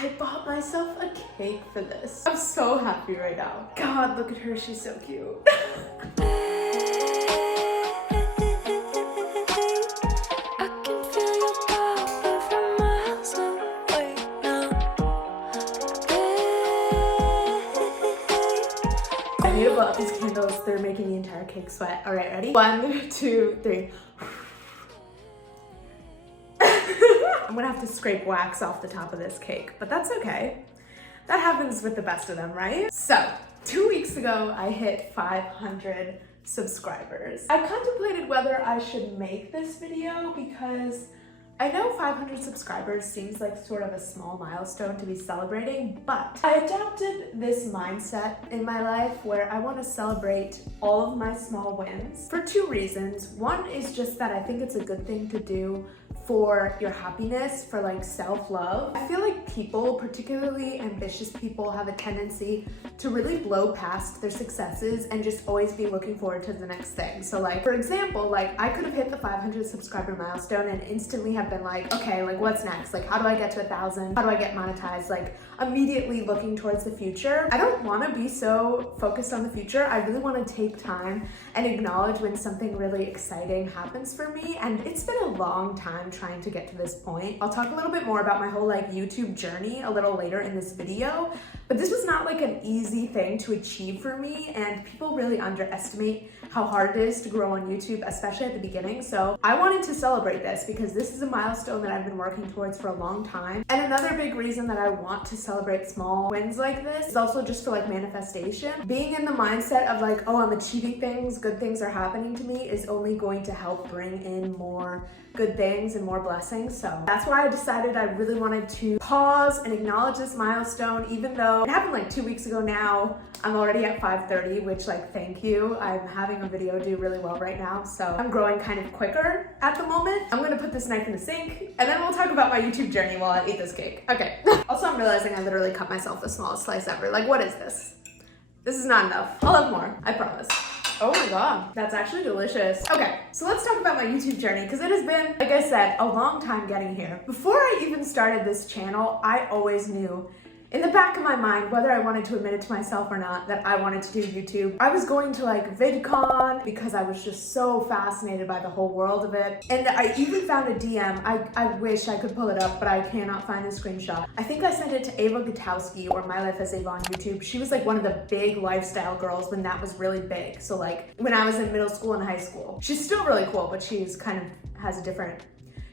I bought myself a cake for this. I'm so happy right now. God, look at her, she's so cute. I need to blow out these candles. They're making the entire cake sweat. All right, ready? 1, 2, 3. I'm gonna have to scrape wax off the top of this cake, but that's okay. That happens with the best of them, right? So, 2 weeks ago, I hit 500 subscribers. I contemplated whether I should make this video because I know 500 subscribers seems like sort of a small milestone to be celebrating, but I adopted this mindset in my life where I want to celebrate all of my small wins for 2 reasons. One is just that I think it's a good thing to do for your happiness, for like self-love. I feel like people, particularly ambitious people, have a tendency to really blow past their successes and just always be looking forward to the next thing. So like, for example, like I could have hit the 500 subscriber milestone and instantly have been like, okay, like what's next? Like, how do I get to 1,000? How do I get monetized? Like immediately looking towards the future. I don't want to be so focused on the future. I really want to take time and acknowledge when something really exciting happens for me. And it's been a long time trying to get to this point. I'll talk a little bit more about my whole like YouTube journey a little later in this video, but this was not like an easy thing to achieve for me, and people really underestimate how hard it is to grow on YouTube, especially at the beginning. So I wanted to celebrate this because this is a milestone that I've been working towards for a long time. And another big reason that I want to celebrate small wins like this is also just for like manifestation. Being in the mindset of like, oh, I'm achieving things, good things are happening to me is only going to help bring in more good things and more blessings. So that's why I decided I really wanted to pause and acknowledge this milestone, even though it happened like 2 weeks ago now. I'm already at 530, which like, thank you. I'm having a video do really well right now. So I'm growing kind of quicker at the moment. I'm gonna put this knife in the sink and then we'll talk about my YouTube journey while I eat this cake. Okay. Also, I'm realizing I literally cut myself the smallest slice ever. Like, what is this? This is not enough. I'll have more, I promise. Oh my god, that's actually delicious. Okay, so let's talk about my YouTube journey because it has been, like I said, a long time getting here. Before I even started this channel, I always knew in the back of my mind, whether I wanted to admit it to myself or not, that I wanted to do YouTube. I was going to like VidCon because I was just so fascinated by the whole world of it. And I even found a DM. I wish I could pull it up, but I cannot find the screenshot. I think I sent it to Ava Gutowski, or My Life as Ava on YouTube. She was like one of the big lifestyle girls when that was really big. So like when I was in middle school and high school. She's still really cool, but she's kind of has a different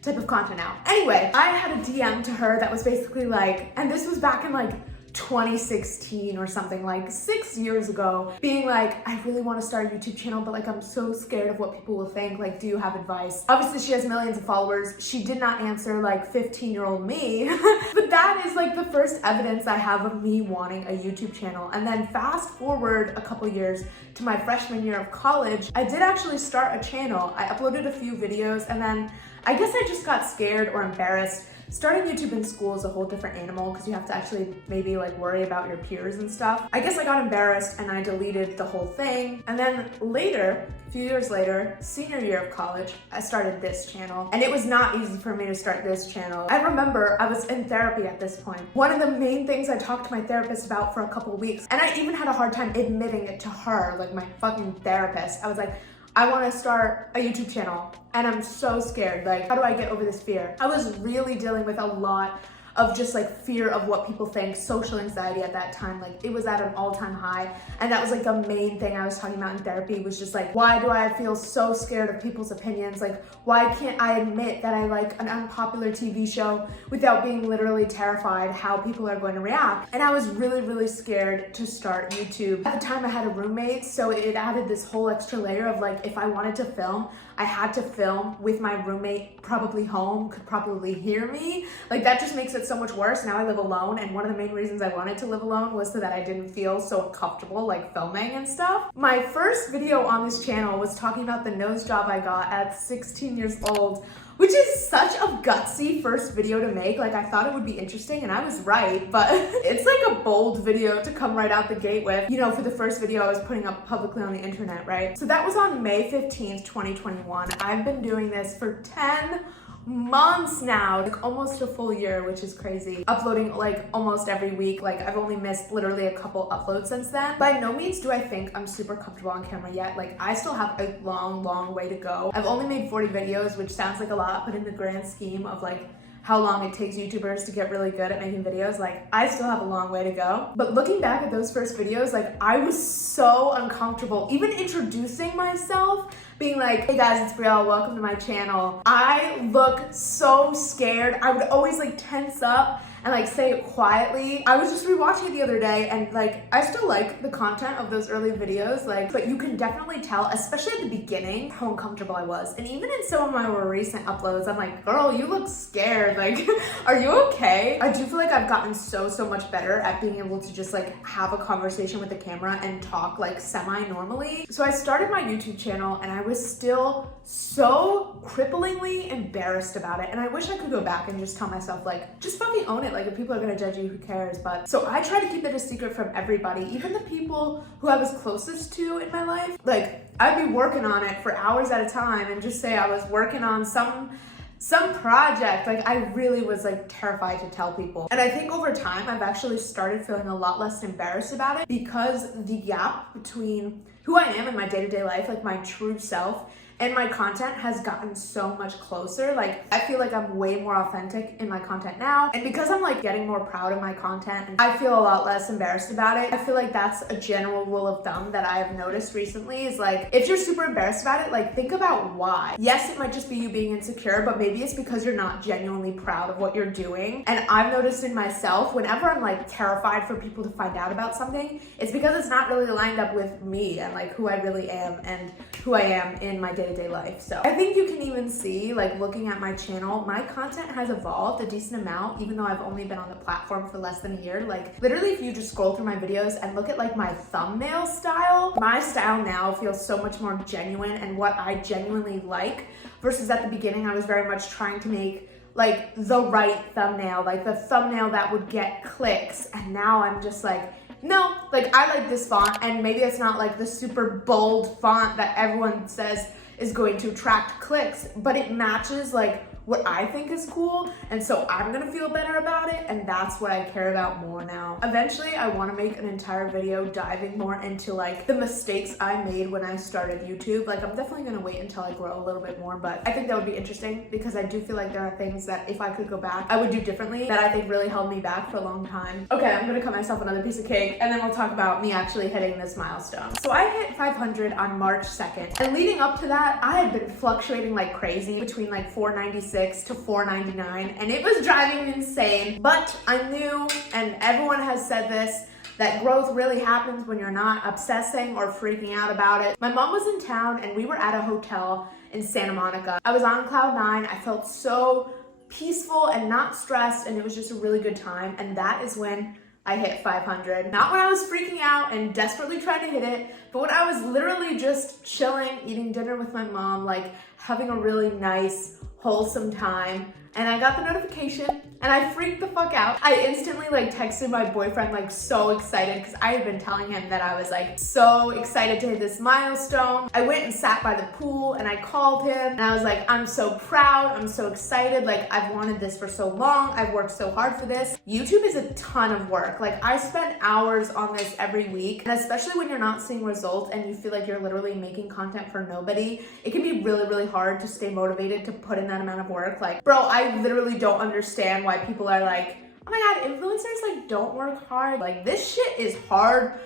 type of content now. Anyway, I had a DM to her that was basically like, and this was back in like 2016 or something, like 6 years ago, being like, I really want to start a YouTube channel, but like I'm so scared of what people will think. Like, do you have advice? Obviously she has millions of followers. She did not answer like 15-year-old me, but that is like the first evidence I have of me wanting a YouTube channel. And then fast forward a couple years to my freshman year of college, I did actually start a channel. I uploaded a few videos and then I guess I just got scared or embarrassed. Starting YouTube in school is a whole different animal because you have to actually maybe like worry about your peers and stuff. I guess I got embarrassed and I deleted the whole thing. And then later, a few years later, senior year of college, I started this channel. And it was not easy for me to start this channel. I remember I was in therapy at this point. One of the main things I talked to my therapist about for a couple of weeks, and I even had a hard time admitting it to her, like my fucking therapist. I was like, I want to start a YouTube channel and I'm so scared. Like, how do I get over this fear? I was really dealing with a lot of just like fear of what people think, social anxiety at that time. Like it was at an all-time high. And that was like the main thing I was talking about in therapy, was just like, why do I feel so scared of people's opinions? Like, why can't I admit that I like an unpopular TV show without being literally terrified how people are going to react? And I was really, really scared to start YouTube. At the time I had a roommate, so it added this whole extra layer of like, if I wanted to film, I had to film with my roommate probably home, could probably hear me. Like that just makes it so much worse. Now I live alone, and one of the main reasons I wanted to live alone was so that I didn't feel so comfortable like filming and stuff. My first video on this channel was talking about the nose job I got at 16 years old, which is such a gutsy first video to make. Like I thought it would be interesting and I was right, but it's like a bold video to come right out the gate with, you know, for the first video I was putting up publicly on the internet, right? So that was on May 15th, 2021. I've been doing this for 10 months now, like almost a full year, which is crazy. Uploading like almost every week. Like I've only missed literally a couple uploads since then. By no means do I think I'm super comfortable on camera yet. Like I still have a long way to go. I've only made 40 videos, which sounds like a lot, but in the grand scheme of like how long it takes YouTubers to get really good at making videos, like I still have a long way to go. But looking back at those first videos, like I was so uncomfortable, even introducing myself, being like, hey guys, it's Brielle, welcome to my channel. I look so scared. I would always like tense up and like say it quietly. I was just rewatching it the other day and like I still like the content of those early videos, like, but you can definitely tell, especially at the beginning, how uncomfortable I was. And even in some of my more recent uploads, I'm like, girl, you look scared. Like, are you okay? I do feel like I've gotten so much better at being able to just like have a conversation with the camera and talk like semi-normally. So I started my YouTube channel and I was still so cripplingly embarrassed about it. And I wish I could go back and just tell myself like, just fucking own it. Like if people are gonna judge you, who cares? But so I try to keep it a secret from everybody, even the people who I was closest to in my life. Like I'd be working on it for hours at a time and just say I was working on some project. Like I really was like terrified to tell people. And I think over time, I've actually started feeling a lot less embarrassed about it because the gap between who I am in my day-to-day life, like my true self, and my content has gotten so much closer. Like I feel like I'm way more authentic in my content now. And because I'm like getting more proud of my content, and I feel a lot less embarrassed about it. I feel like that's a general rule of thumb that I've noticed recently is like, if you're super embarrassed about it, like think about why. Yes, it might just be you being insecure, but maybe it's because you're not genuinely proud of what you're doing. And I've noticed in myself, whenever I'm like terrified for people to find out about something, it's because it's not really lined up with me and like who I really am and who I am in my day-to-day life. So I think you can even see, like looking at my channel, my content has evolved a decent amount, even though I've only been on the platform for less than a year. Like literally, if you just scroll through my videos and look at like my thumbnail style, my style now feels so much more genuine and what I genuinely like, versus at the beginning, I was very much trying to make like the right thumbnail, like the thumbnail that would get clicks. And now I'm just like, no, like I like this font, and maybe it's not like the super bold font that everyone says is going to attract clicks, but it matches like what I think is cool, and so I'm gonna feel better about it, and that's what I care about more now. Eventually, I wanna make an entire video diving more into like the mistakes I made when I started YouTube. Like I'm definitely gonna wait until I grow a little bit more, but I think that would be interesting because I do feel like there are things that if I could go back, I would do differently that I think really held me back for a long time. Okay, I'm gonna cut myself another piece of cake, and then we'll talk about me actually hitting this milestone. So I hit 500 on March 2nd, and leading up to that, I had been fluctuating like crazy between like 496 to 499, and it was driving me insane. But I knew, and everyone has said this, that growth really happens when you're not obsessing or freaking out about it. My mom was in town and we were at a hotel in Santa Monica. I was on cloud nine. I felt so peaceful and not stressed, and it was just a really good time. And that is when I hit 500. Not when I was freaking out and desperately trying to hit it, but when I was literally just chilling, eating dinner with my mom, like having a really nice, wholesome time. And I got the notification and I freaked the fuck out. I instantly like texted my boyfriend like so excited because I had been telling him that I was like so excited to hit this milestone. I went and sat by the pool and I called him and I was like, I'm so proud, I'm so excited. Like I've wanted this for so long. I've worked so hard for this. YouTube is a ton of work. Like I spend hours on this every week, and especially when you're not seeing results and you feel like you're literally making content for nobody, it can be really hard to stay motivated to put in that amount of work. Like, bro, I literally don't understand why people are like, oh my god, influencers like don't work hard. Like this shit is hard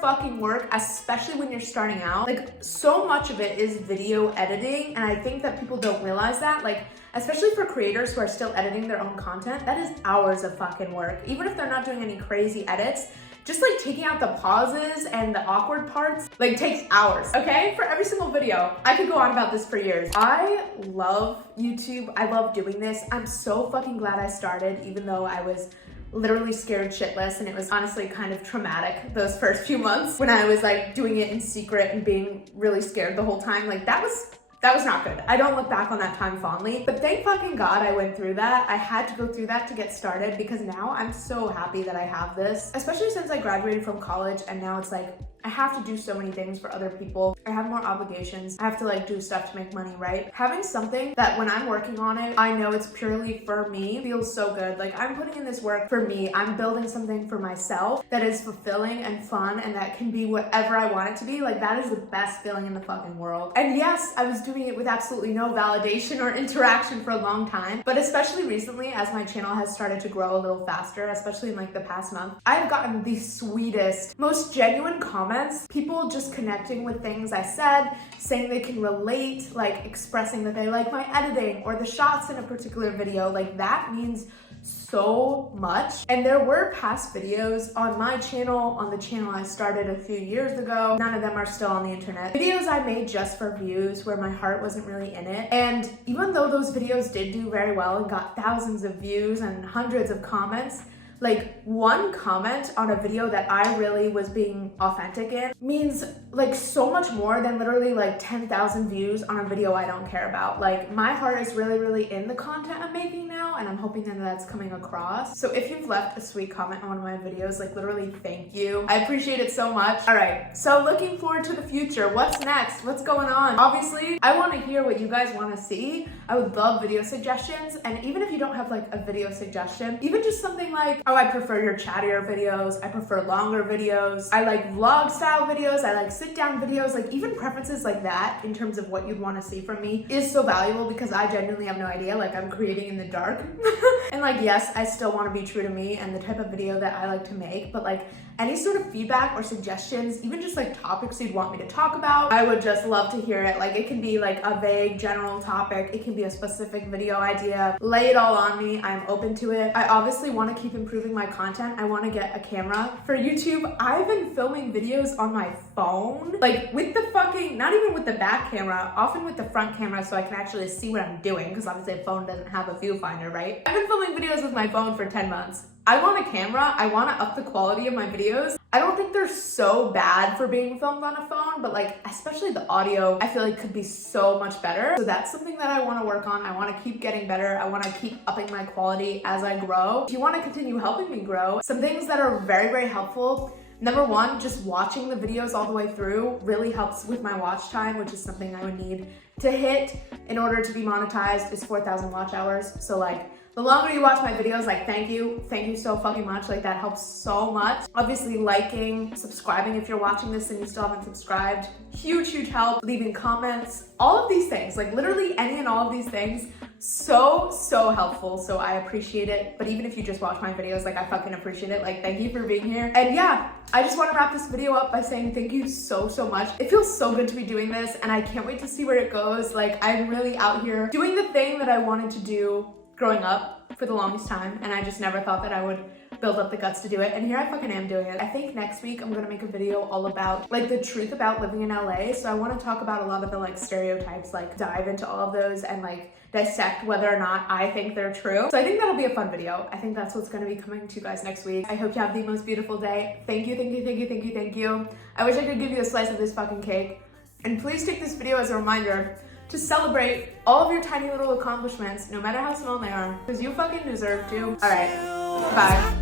fucking work, especially when you're starting out. Like so much of it is video editing, and I think that people don't realize that. Like especially for creators who are still editing their own content, that is hours of fucking work. Even if they're not doing any crazy edits, just like taking out the pauses and the awkward parts like takes hours, okay? For every single video. I could go on about this for years. I love YouTube. I love doing this. I'm so fucking glad I started, even though I was literally scared shitless, and it was honestly kind of traumatic those first few months when I was like doing it in secret and being really scared the whole time. Like that was not good. I don't look back on that time fondly, but thank fucking God I went through that. I had to go through that to get started, because now I'm so happy that I have this, especially since I graduated from college, and now it's like I have to do so many things for other people. I have more obligations. I have to like do stuff to make money, right? Having something that when I'm working on it, I know it's purely for me feels so good. Like I'm putting in this work for me. I'm building something for myself that is fulfilling and fun and that can be whatever I want it to be. Like that is the best feeling in the fucking world. And yes, I was doing it with absolutely no validation or interaction for a long time, but especially recently as my channel has started to grow a little faster, especially in like the past month, I've gotten the sweetest, most genuine comments, people just connecting with things I said, saying they can relate, like expressing that they like my editing or the shots in a particular video. Like that means so much. And there were past videos on my channel, on the channel I started a few years ago. None of them are still on the internet. Videos I made just for views where my heart wasn't really in it. And even though those videos did do very well and got thousands of views and hundreds of comments, like one comment on a video that I really was being authentic in means like so much more than literally like 10,000 views on a video I don't care about. Like my heart is really, really in the content I'm making now, and I'm hoping that that's coming across. So if you've left a sweet comment on one of my videos, like literally thank you. I appreciate it so much. All right, so looking forward to the future. What's next? What's going on? Obviously, I want to hear what you guys want to see. I would love video suggestions. And even if you don't have like a video suggestion, even just something like, oh, I prefer your chattier videos. I prefer longer videos. I like vlog style videos. I like sit down videos. Like even preferences like that in terms of what you'd want to see from me is so valuable because I genuinely have no idea. Like I'm creating in the dark. And like, yes, I still want to be true to me and the type of video that I like to make, but like any sort of feedback or suggestions, even just like topics you'd want me to talk about, I would just love to hear it. Like it can be like a vague general topic. It can be a specific video idea. Lay it all on me. I'm open to it. I obviously want to keep improving my content. I want to get a camera for YouTube. I've been filming videos on my phone, like with the fucking, not even with the back camera, often with the front camera so I can actually see what I'm doing because obviously a phone doesn't have a viewfinder, right? I've been filming videos with my phone for 10 months. I want a camera. I want to up the quality of my videos. I don't think they're so bad for being filmed on a phone, but like, especially the audio, I feel like could be so much better. So that's something that I want to work on. I want to keep getting better. I want to keep upping my quality as I grow. If you want to continue helping me grow, some things that are very, very helpful. Number one, just watching the videos all the way through really helps with my watch time, which is something I would need to hit in order to be monetized is 4,000 watch hours. So like, the longer you watch my videos, like thank you so fucking much. Like that helps so much. Obviously liking, subscribing if you're watching this and you still haven't subscribed, huge help. Leaving comments, all of these things, like literally any and all of these things, so helpful. So I appreciate it. But even if you just watch my videos, like I fucking appreciate it. Like thank you for being here. And yeah, I just want to wrap this video up by saying thank you so much. It feels so good to be doing this and I can't wait to see where it goes. Like I'm really out here doing the thing that I wanted to do growing up for the longest time, and I just never thought that I would build up the guts to do it, and here I fucking am doing it. I think next week I'm gonna make a video all about like the truth about living in LA. So I want to talk about a lot of the like stereotypes, like dive into all of those and like dissect whether or not I think they're true. So I think that'll be a fun video. I think that's what's gonna be coming to you guys next week. I hope you have the most beautiful day. Thank you. I wish I could give you a slice of this fucking cake. And please take this video as a reminder to celebrate all of your tiny little accomplishments, no matter how small they are, because you fucking deserve to. All right, bye.